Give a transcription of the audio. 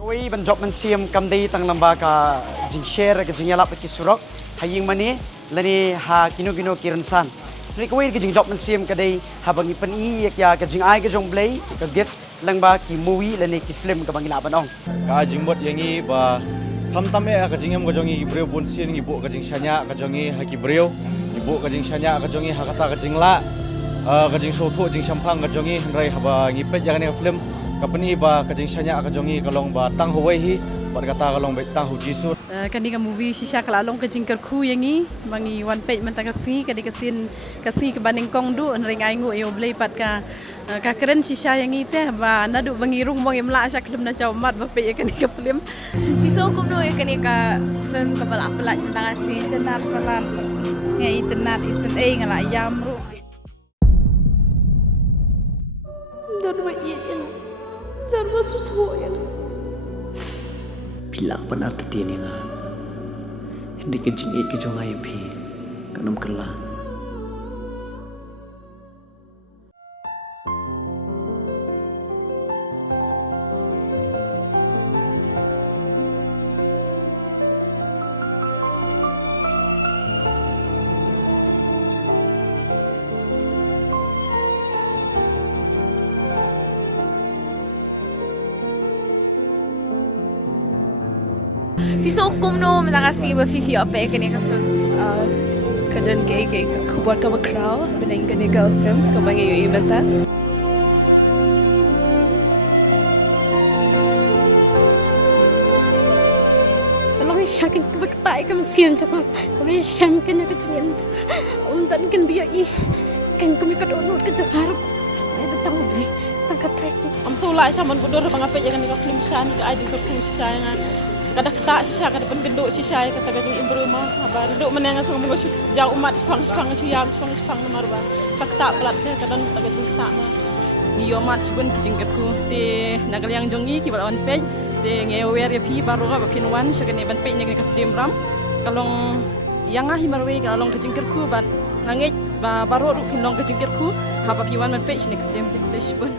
Kawai banjok mensiam kamdei tang lamba ka jing share ka jing yalap ki surok haying mani lani ha kino kiransan. Ni kawai ka jing job mensiam kadai ha bangi pen I ya ka jing ai ka jong blay ka gift lamba ki movie lani ki film ka bangi laban ong. Ka jing bot yangi ba tham tame ka jing em ka jongi breu bon sien ngi bo ka jing shanya ka jongi ha ki breu ngi bo ka jing shanya ka jongi ha kata ka jing la ka jing so tho jing sampang ka jongi rai ha ba ngi pet ya ka film kapani ba kajing shanya kajong kalong ba tang huwai hi ba kata kalong ba tang hujisu kani ka movie shisha kalalong kajing kerku yangi mangi one page man takasi kadi kasi ke baning kong du ring aingu yo blay pat ka keren shisha yangi teh ba nadu bangirung bang imla syak film na chawmat ba pe kani ka film piso kum no kani ka film ka pala pala takasi tenar pala ngai tenar isen ngala yamru dan wa iyan dan masusuho yan. Bila benar tetian yang hindi ka jing ke jong ay pi kanam kala. piso kum no takasi ba fifi ope kani ka film Kadang ke kubuat ka makraw benang kani ka film ka bangi yo ibenta. Tolong syakin ka baktai ka masian sama. Kami syakin ka cengin. Untan kan biya I kan kami ka donut ka jagar. Ay betang beli tangkatai. am sula sya man budur bang ape jangan ka film shan ka ai ka ku shisha nga kada kata shisha kada pen genduk shisha kata ka jing imbruma habar duk menang sang mo jauh umat spang suyam spang marba kata pelat ka dan ta ka jing sama ni yo mat subun ki jing kerku te nagal yang jongi ki balawan pe te ngewer ya pi baru ka pin wan sakane ban pe ni ka film ram kalong yang ahi marwe kalong ka jing kerku ban ngangit ba baru ru kinong ka jing kerku haba pi wan ban pe ni ka film te subun